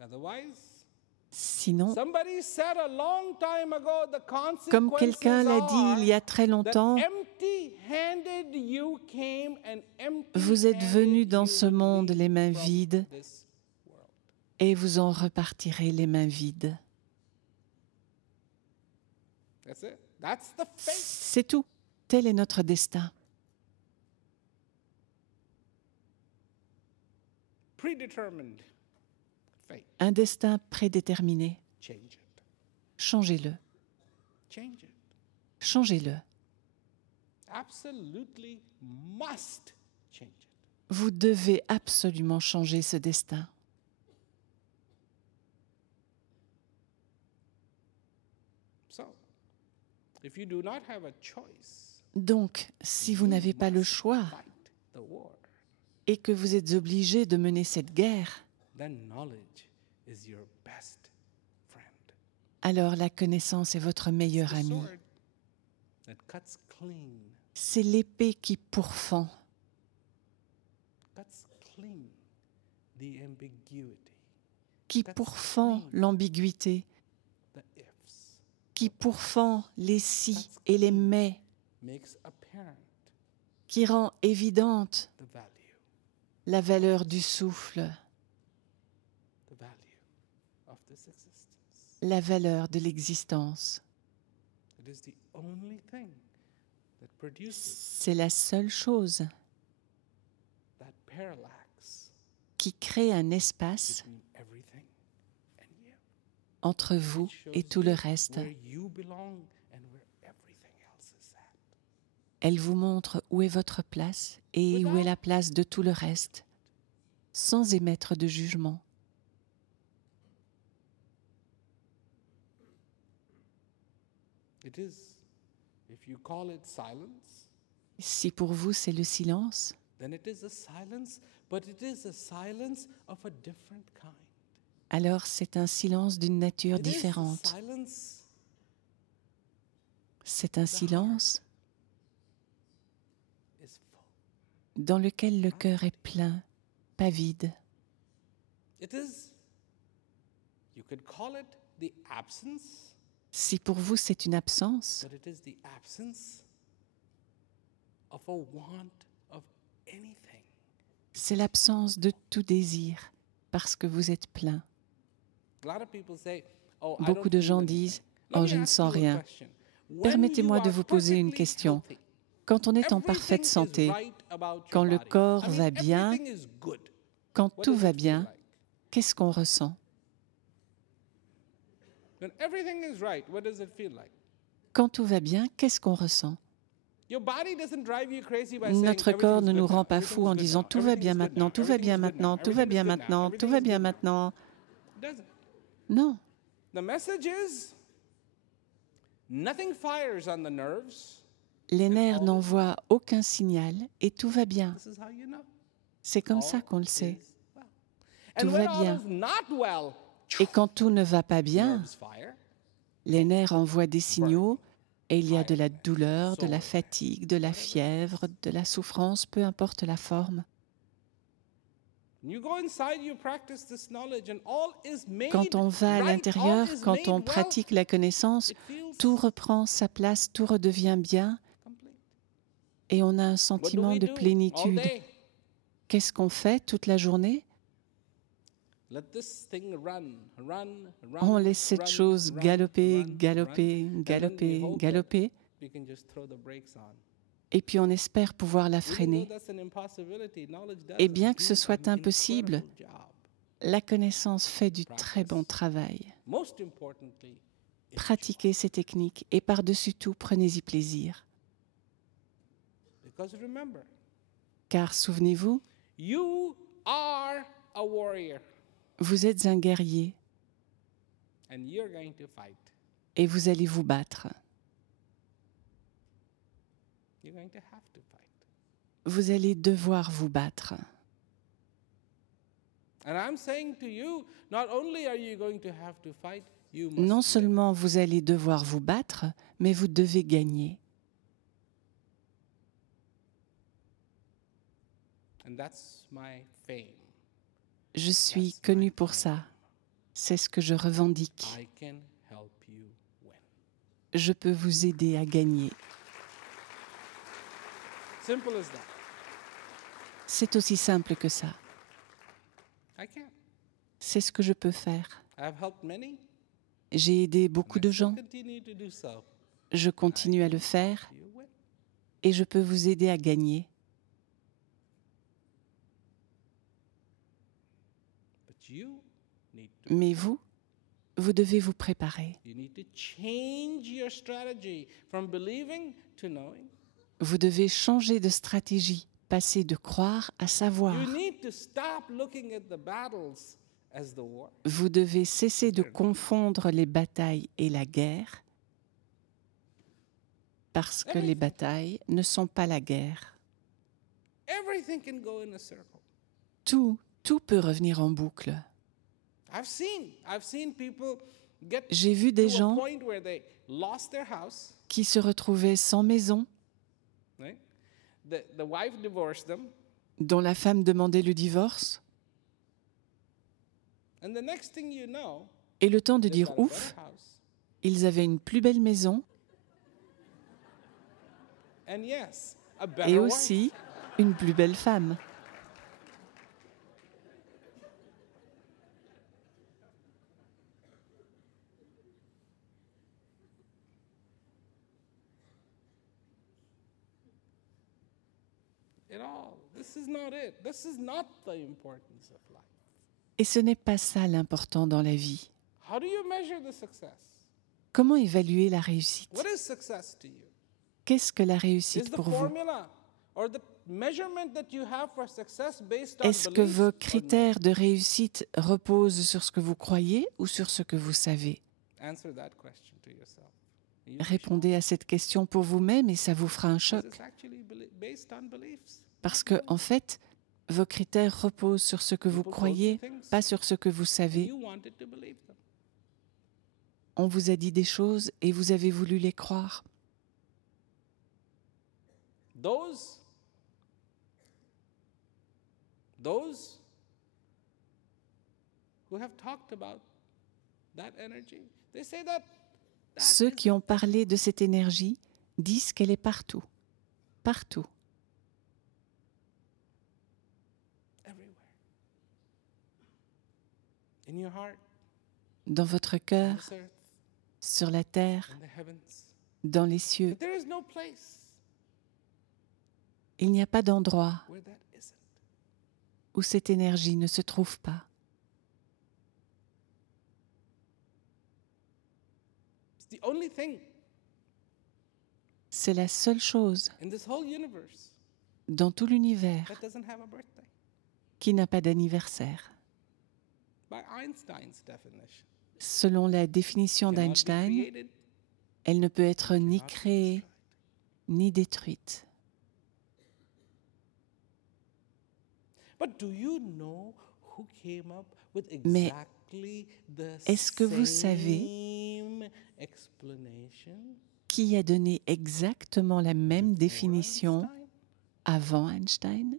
Otherwise, Sinon, somebody said a long time ago, the comme consequences quelqu'un l'a dit il y a très are longtemps, that empty-handed you came and vous êtes venus empty-handed dans you ce will monde leave les mains from vides this world. et vous en repartirez les mains vides. That's it. That's the fate. C'est tout. Tel est notre destin. Predetermined fate. Un destin prédéterminé. Change it. Changez-le. Change it. Changez-le. Absolutely must change it. Vous devez absolument changer ce destin. So, if you do not have a choice, Donc, si vous n'avez pas le choix et que vous êtes obligé de mener cette guerre, alors la connaissance est votre meilleur ami. C'est l'épée qui pourfend, qui pourfend l'ambiguïté, qui pourfend les si et les mais, qui rend évidente la valeur du souffle, la valeur de l'existence. C'est la seule chose qui crée un espace entre vous et tout le reste. Elle vous montre où est votre place et où est la place de tout le reste, sans émettre de jugement. Si pour vous c'est le silence, alors c'est un silence d'une nature différente. C'est un silence dans lequel le cœur est plein, pas vide. Si pour vous c'est une absence, c'est l'absence de tout désir, parce que vous êtes plein. Beaucoup de gens disent « Oh, je ne sens rien ». Permettez-moi de vous poser une question. Quand on est en parfaite santé, quand le corps va bien, quand tout va bien, qu'est-ce qu'on ressent? Quand tout va bien, qu'est-ce qu'on ressent? Notre corps ne nous rend pas fous en disant « tout va bien maintenant, tout va bien maintenant, tout va bien maintenant, tout va bien maintenant ». Non. Les nerfs n'envoient aucun signal et tout va bien. C'est comme ça qu'on le sait. Tout va bien. Et quand tout ne va pas bien, les nerfs envoient des signaux et il y a de la douleur, de la fatigue, de la fièvre, de la souffrance, peu importe la forme. Quand on va à l'intérieur, quand on pratique la connaissance, tout reprend sa place, tout redevient bien et on a un sentiment de plénitude. Qu'est-ce qu'on fait toute la journée? On laisse cette chose galoper, galoper, galoper, galoper, et puis on espère pouvoir la freiner. Et bien que ce soit impossible, la connaissance fait du très bon travail. Pratiquez ces techniques et par-dessus tout, prenez-y plaisir. Car souvenez-vous, vous êtes un guerrier et vous allez vous battre. Vous allez devoir vous battre. Non seulement vous allez devoir vous battre, mais vous devez gagner. Je suis connu pour ça. C'est ce que je revendique. Je peux vous aider à gagner. C'est aussi simple que ça. C'est ce que je peux faire. J'ai aidé beaucoup de gens. Je continue à le faire et je peux vous aider à gagner. Mais vous devez vous préparer. Vous devez changer de stratégie, passer de croire à savoir. Vous devez cesser de confondre les batailles et la guerre. Parce que les batailles ne sont pas la guerre. Everything can go in a circle. Tout peut revenir en boucle. I've seen people get J'ai vu des to a gens point where they lost their house, qui se retrouvaient sans maison, right? The wife divorced them, dont la femme demandait le divorce, and the next thing you know, et le temps de they've dire got a ouf, better house. ils avaient une plus belle maison And yes, a et better wife. aussi une plus belle femme. This is not it. This is not the importance of life. Et ce n'est pas ça l'important dans la vie. How do you measure the success? Comment évaluer la réussite? What is success to you? Qu'est-ce que la Is réussite the pour vous? formula or the measurement that you have for success based on Est-ce que beliefs vos or not? critères de réussite reposent sur ce que vous croyez ou sur ce que vous savez? Answer that question to yourself. You Répondez à cette question pour vous-même et ça vous fera un should. choc. It's actually based on beliefs. Parce que, en fait, vos critères reposent sur ce que vous People told croyez, you things, pas sur ce que vous savez. You wanted to believe them. On vous a dit des choses et vous avez voulu les croire. Those who have talked about that energy, they say that Ceux qui ont parlé de cette énergie disent qu'elle est partout. Partout. everywhere. In your heart, Dans votre on cœur, this earth, sur la terre, in the heavens. dans les cieux. But there is no place Il n'y a pas d'endroit where that isn't. où cette énergie ne se trouve pas. It's the only thing C'est la seule chose in this whole universe dans tout l'univers that doesn't have a birthday. qui n'a pas d'anniversaire. By Einstein's definition, Selon la définition cannot be d'Einstein, created, elle ne peut être ni cannot be créée destroyed. ni détruite. But do you know who came up with Mais exactly the est-ce que vous savez same explanation qui a donné exactement la même before définition Einstein? avant Einstein?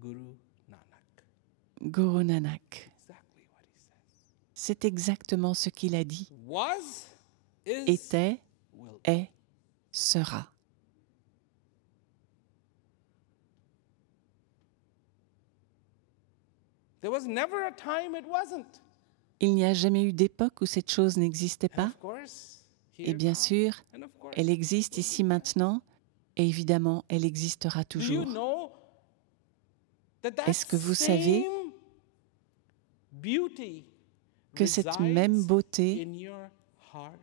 Guru Nanak. Guru Nanak. Exactly what he says. C'est exactement ce qu'il a dit. Was, is, Était, will. est, sera. There was never a time it wasn't. Il n'y a jamais eu d'époque où cette chose n'existait And pas. of course, Et here bien now. sûr, And of course, elle existe ici maintenant et évidemment, elle existera do you toujours. know that Est-ce que vous savez same beauty que cette resides même beauté in your heart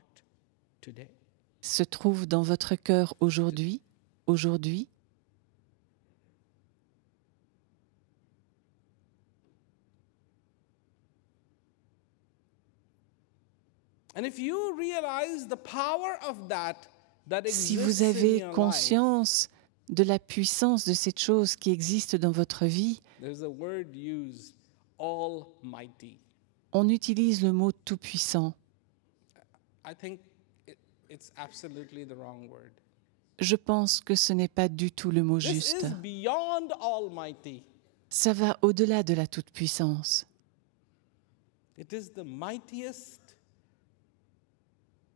today? se trouve dans votre cœur aujourd'hui, And if you realize the power of that Si exists vous in avez your life, conscience de la puissance de cette chose qui existe dans votre vie, there's a word used, almighty. on utilise le mot tout-puissant. I think it's absolutely the wrong word. Je pense que ce n'est pas du tout le mot This juste. is beyond almighty. Ça va au-delà de la toute-puissance. It is the mightiest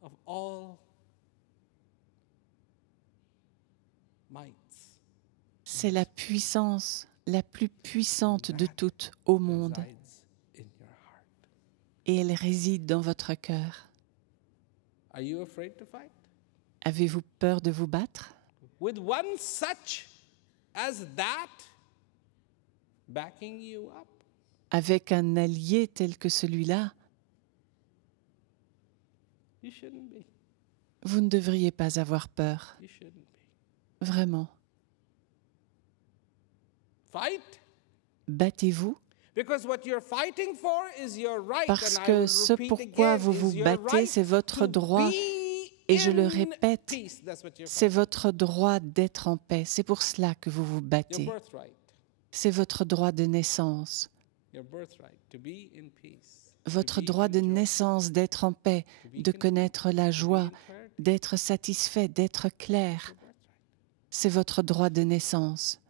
of all mights. C'est la puissance la plus puissante de toutes au monde Resides in your heart. et elle réside dans votre cœur. Are you afraid to fight? Avez-vous peur de vous battre? With one such as that backing you up, Avec un allié tel que celui-là, you shouldn't be. vous ne devriez pas avoir peur. You shouldn't be. Vraiment. Fight Battez-vous, Parce que ce pourquoi vous vous battez, c'est votre droit. Et je le répète, c'est votre droit d'être en paix. C'est pour cela que vous vous battez. C'est votre droit de naissance. Votre droit de naissance d'être en paix, de connaître la joie, d'être satisfait, d'être clair. C'est votre droit de naissance.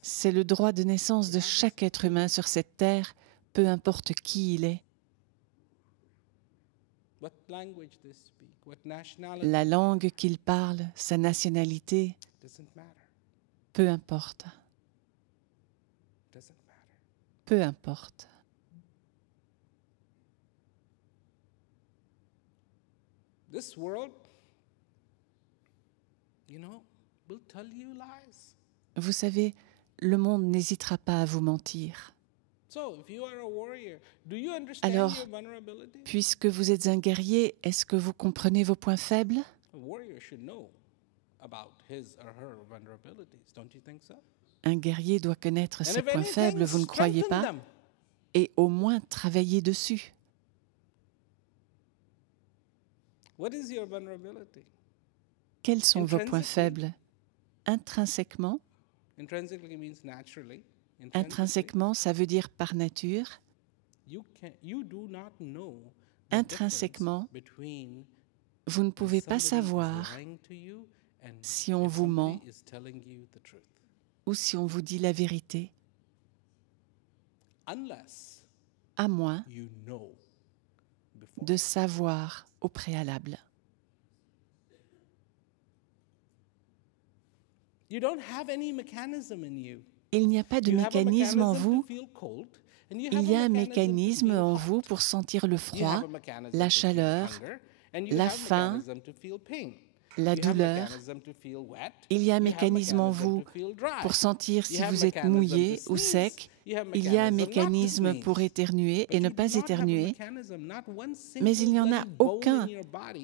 C'est le droit de naissance de chaque être humain sur cette terre, peu importe qui il est. La langue qu'il parle, sa nationalité, peu importe. Peu importe. This world, will tell you lies. Vous savez, le monde n'hésitera pas à vous mentir. Alors, puisque vous êtes un guerrier, est-ce que vous comprenez vos points faibles? Un guerrier doit connaître ses points faibles, vous ne croyez pas? Et au moins travailler dessus. Quels sont vos points faibles? Intrinsèquement, intrinsèquement, ça veut dire par nature. Intrinsèquement, vous ne pouvez pas savoir si on vous ment ou si on vous dit la vérité, à moins de savoir au préalable. Il n'y a pas de mécanisme en vous. Il y a un mécanisme en vous pour sentir le froid, la chaleur, la faim, la douleur. Il y a un mécanisme en vous pour sentir si vous êtes mouillé ou sec. Il y a un mécanisme pour éternuer et ne pas éternuer. Mais il n'y en a aucun.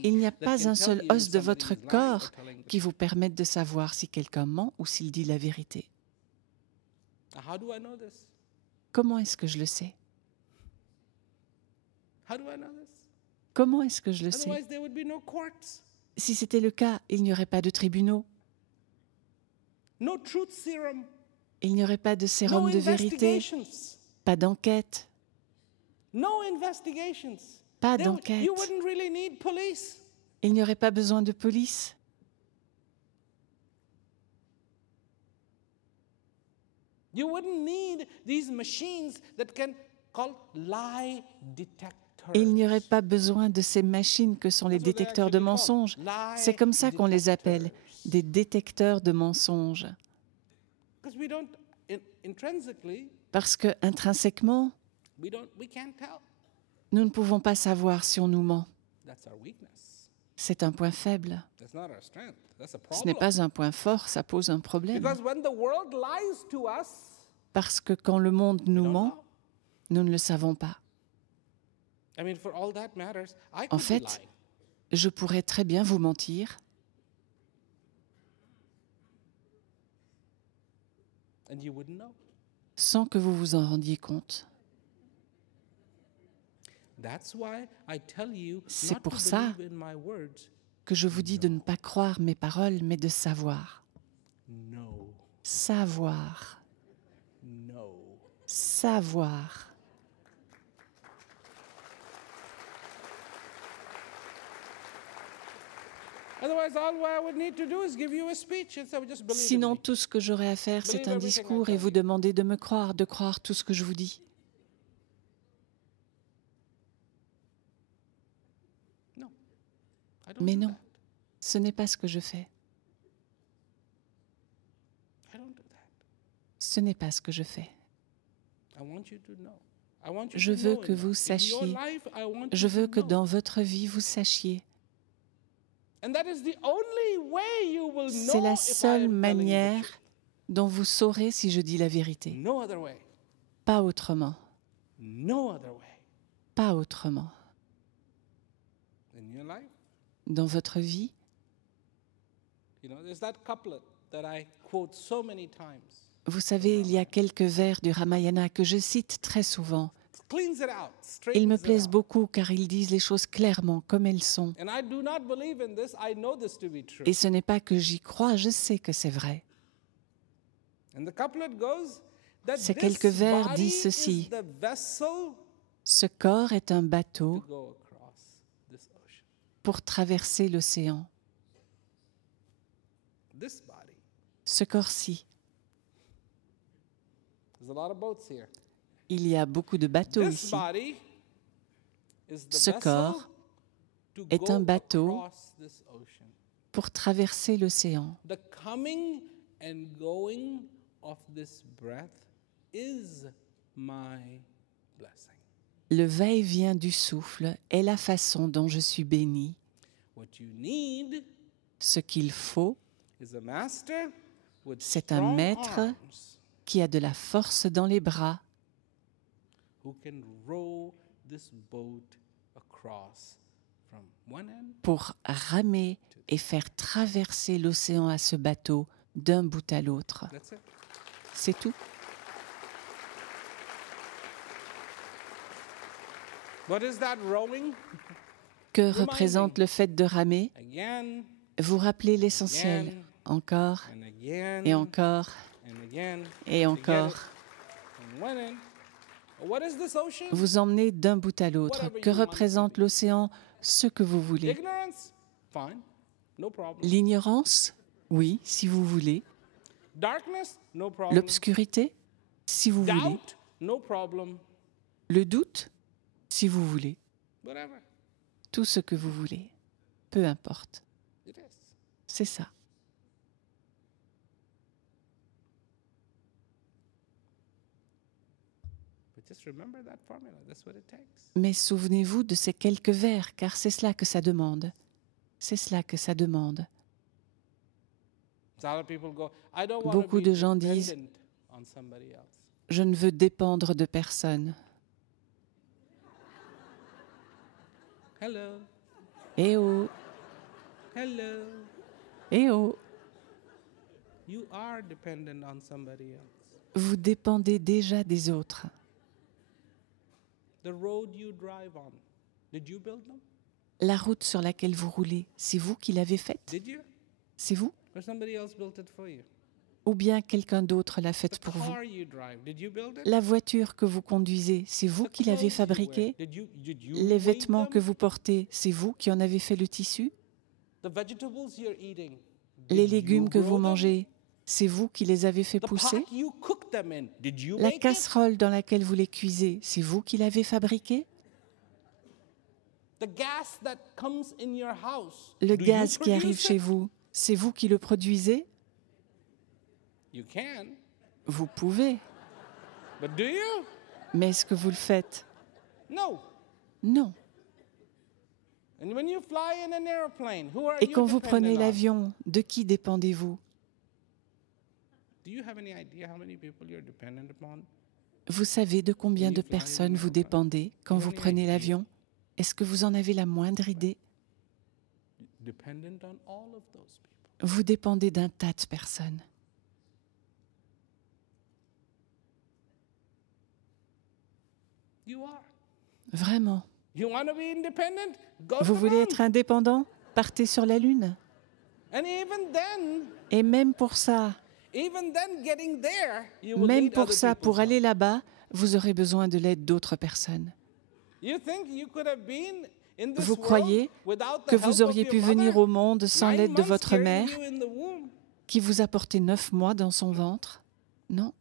Il n'y a pas un seul os de votre corps qui vous permette de savoir si quelqu'un ment ou s'il dit la vérité. Comment est-ce que je le sais? Comment est-ce que je le sais? Si c'était le cas, il n'y aurait pas de tribunaux. Il n'y aurait pas de sérum de vérité, pas d'enquête. Pas d'enquête. Il n'y aurait pas besoin de police. Il n'y aurait pas besoin de ces machines que sont les détecteurs de mensonges. C'est comme ça qu'on les appelle, des détecteurs de mensonges. Parce que intrinsèquement, nous ne pouvons pas savoir si on nous ment. C'est un point faible. Ce n'est pas un point fort, ça pose un problème. Parce que quand le monde nous ment, nous ne le savons pas. En fait, je pourrais très bien vous mentir sans que vous vous en rendiez compte. C'est pour ça que je vous dis de ne pas croire mes paroles, mais de savoir. Savoir. Savoir. Sinon, tout ce que j'aurais à faire, c'est un discours et vous demander de me croire, de croire tout ce que je vous dis. Mais non, ce n'est pas ce que je fais. Ce n'est pas ce que je fais. Je veux que vous sachiez, je veux que dans votre vie, vous sachiez. C'est la seule manière dont vous saurez si je dis la vérité. Pas autrement. Pas autrement. Dans votre vie, Vous savez, il y a quelques vers du Ramayana que je cite très souvent. Ils me plaisent beaucoup car ils disent les choses clairement comme elles sont. Et ce n'est pas que j'y crois, je sais que c'est vrai. Ces quelques vers disent ceci. Ce corps est un bateau pour traverser l'océan. Ce corps-ci. Il y a beaucoup de bateaux ici. Ce corps est un bateau pour traverser l'océan. Le va-et-vient du souffle est la façon dont je suis béni. Ce qu'il faut, c'est un maître qui a de la force dans les bras pour ramer et faire traverser l'océan à ce bateau d'un bout à l'autre. C'est tout. Que représente le fait de ramer? Vous rappelez l'essentiel, encore et encore et encore. Vous emmenez d'un bout à l'autre. Que représente l'océan? Ce que vous voulez. L'ignorance? Oui, si vous voulez. L'obscurité? Si vous voulez. Le doute? Si vous voulez. Tout ce que vous voulez. Peu importe. C'est ça. Mais souvenez-vous de ces quelques vers, car c'est cela que ça demande. C'est cela que ça demande. Beaucoup de gens disent « Je ne veux dépendre de personne. » Eh oh! Eh oh! Vous dépendez déjà des autres. La route sur laquelle vous roulez, c'est vous qui l'avez faite? C'est vous? Ou bien quelqu'un d'autre l'a faite pour vous? La voiture que vous conduisez, c'est vous qui l'avez fabriquée? Les vêtements que vous portez, c'est vous qui en avez fait le tissu? Les légumes que vous mangez, c'est vous qui les avez fait pousser? La casserole dans laquelle vous les cuisez, c'est vous qui l'avez fabriquée? Le gaz qui arrive chez vous, c'est vous qui le produisez? Vous pouvez. Mais est-ce que vous le faites? Non. Et quand vous prenez l'avion, de qui dépendez-vous? Vous savez de combien de personnes vous dépendez quand vous prenez l'avion? Est-ce que vous en avez la moindre idée? Vous dépendez d'un tas de personnes. Vraiment. Vous voulez être indépendant? Partez sur la Lune. Et même pour ça, pour aller là-bas, vous aurez besoin de l'aide d'autres personnes. Vous croyez que vous auriez pu venir au monde sans l'aide de votre mère, qui vous a porté 9 mois dans son ventre? Non.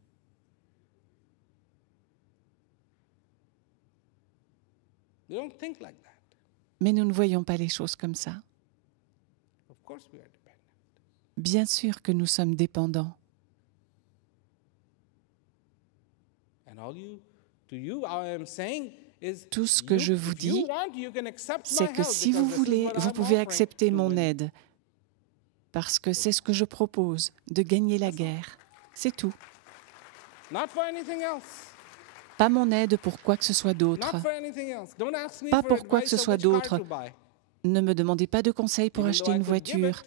Mais nous ne voyons pas les choses comme ça. Bien sûr que nous sommes dépendants. Tout ce que je vous dis, c'est que si vous voulez, vous pouvez accepter mon aide, parce que c'est ce que je propose, de gagner la guerre. C'est tout. Pas mon aide pour quoi que ce soit d'autre. Pas pour quoi que ce soit d'autre. Ne me demandez pas de conseils pour acheter une voiture.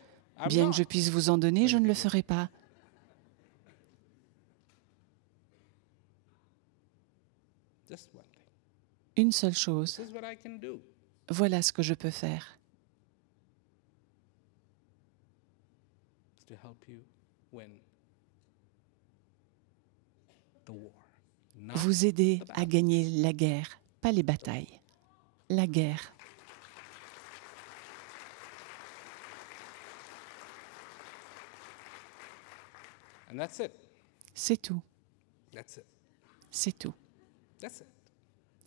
Bien que je puisse vous en donner, je ne le ferai pas. Une seule chose. Voilà ce que je peux faire. Vous aider à gagner la guerre, pas les batailles. La guerre. C'est tout. C'est tout.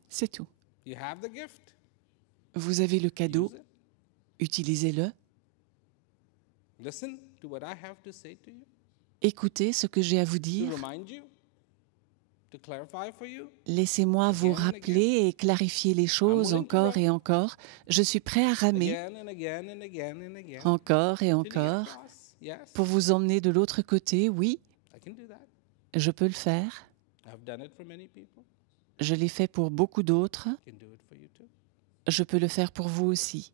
C'est tout. Vous avez le cadeau, utilisez-le. Écoutez ce que j'ai à vous dire. Laissez-moi vous rappeler et clarifier les choses encore et encore. Je suis prêt à ramer encore et encore pour vous emmener de l'autre côté. Oui, je peux le faire. Je l'ai fait pour beaucoup d'autres. Je peux le faire pour vous aussi.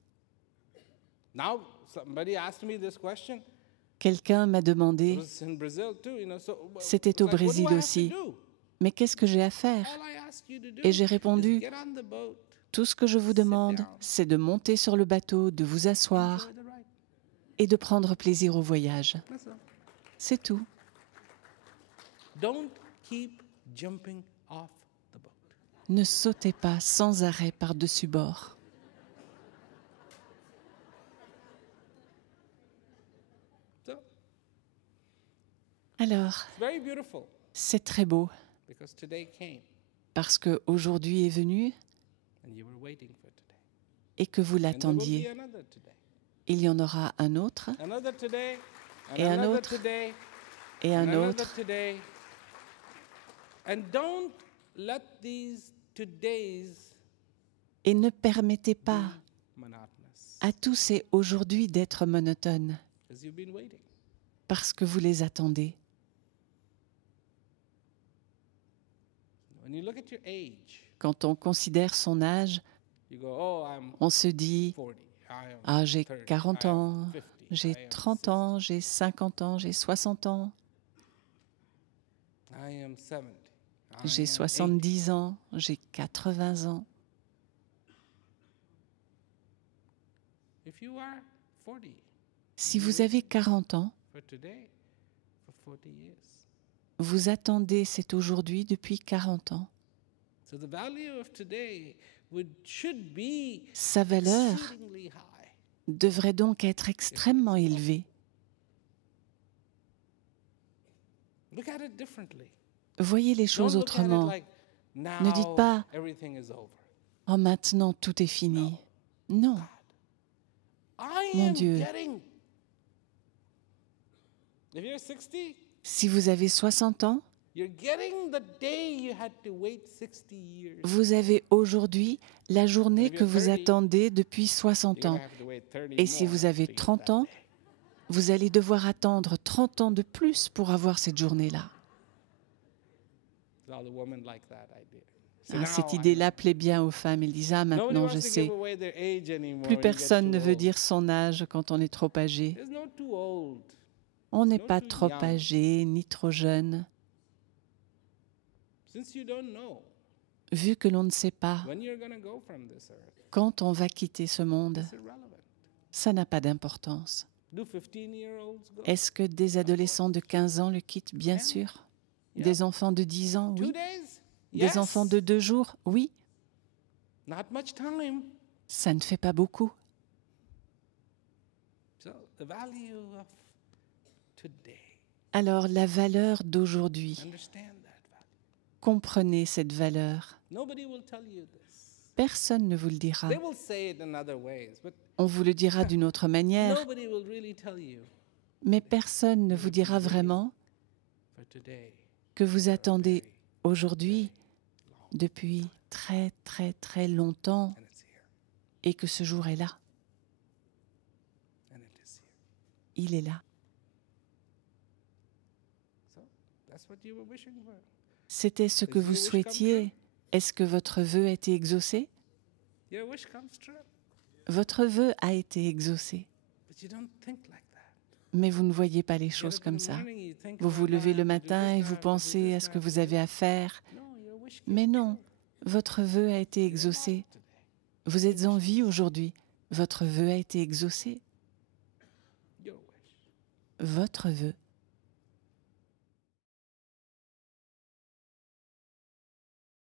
Quelqu'un m'a demandé, c'était au Brésil aussi, mais qu'est-ce que j'ai à faire? Et j'ai répondu, tout ce que je vous demande, c'est de monter sur le bateau, de vous asseoir et de prendre plaisir au voyage. C'est tout. Ne sautez pas sans arrêt par-dessus bord. Alors, c'est très beau, parce qu'aujourd'hui est venu et que vous l'attendiez. Il y en aura un autre, et un autre, et un autre. Et ne permettez pas à tous ces aujourd'hui d'être monotones, parce que vous les attendez. Quand on considère son âge, on se dit « Ah, j'ai 40 ans, j'ai 30 ans, j'ai 50 ans, j'ai 60 ans, j'ai 70 ans, j'ai 80 ans. » Si vous avez 40 ans, vous attendez cet aujourd'hui depuis 40 ans. Sa valeur devrait donc être extrêmement élevée. Voyez les choses autrement. Ne dites pas « Oh, maintenant tout est fini ». Non. Mon Dieu. Si vous avez 60 ans, vous avez aujourd'hui la journée que vous attendez depuis 60 ans. Et si vous avez 30 ans, vous allez devoir attendre 30 ans de plus pour avoir cette journée-là. Ah, cette idée-là plaît bien aux femmes. Elles disent « Ah, maintenant je sais. » Plus personne ne veut dire son âge quand on est trop âgé. On n'est pas trop âgé ni trop jeune. Vu que l'on ne sait pas quand on va quitter ce monde, ça n'a pas d'importance. Est-ce que des adolescents de 15 ans le quittent? Bien sûr. Des enfants de 10 ans? Oui. Des enfants de 2 jours? Oui. Ça ne fait pas beaucoup. Alors, la valeur d'aujourd'hui, comprenez cette valeur. Personne ne vous le dira. On vous le dira d'une autre manière, mais personne ne vous dira vraiment que vous attendez aujourd'hui depuis très, très, très longtemps et que ce jour est là. Il est là. C'était ce que vous souhaitiez. Est-ce que votre vœu a été exaucé? Votre vœu a été exaucé. mais vous ne voyez pas les choses comme ça. Vous vous levez le matin et vous pensez à ce que vous avez à faire. Mais non, votre vœu a été exaucé. Vous êtes en vie aujourd'hui. Votre vœu a été exaucé. Votre vœu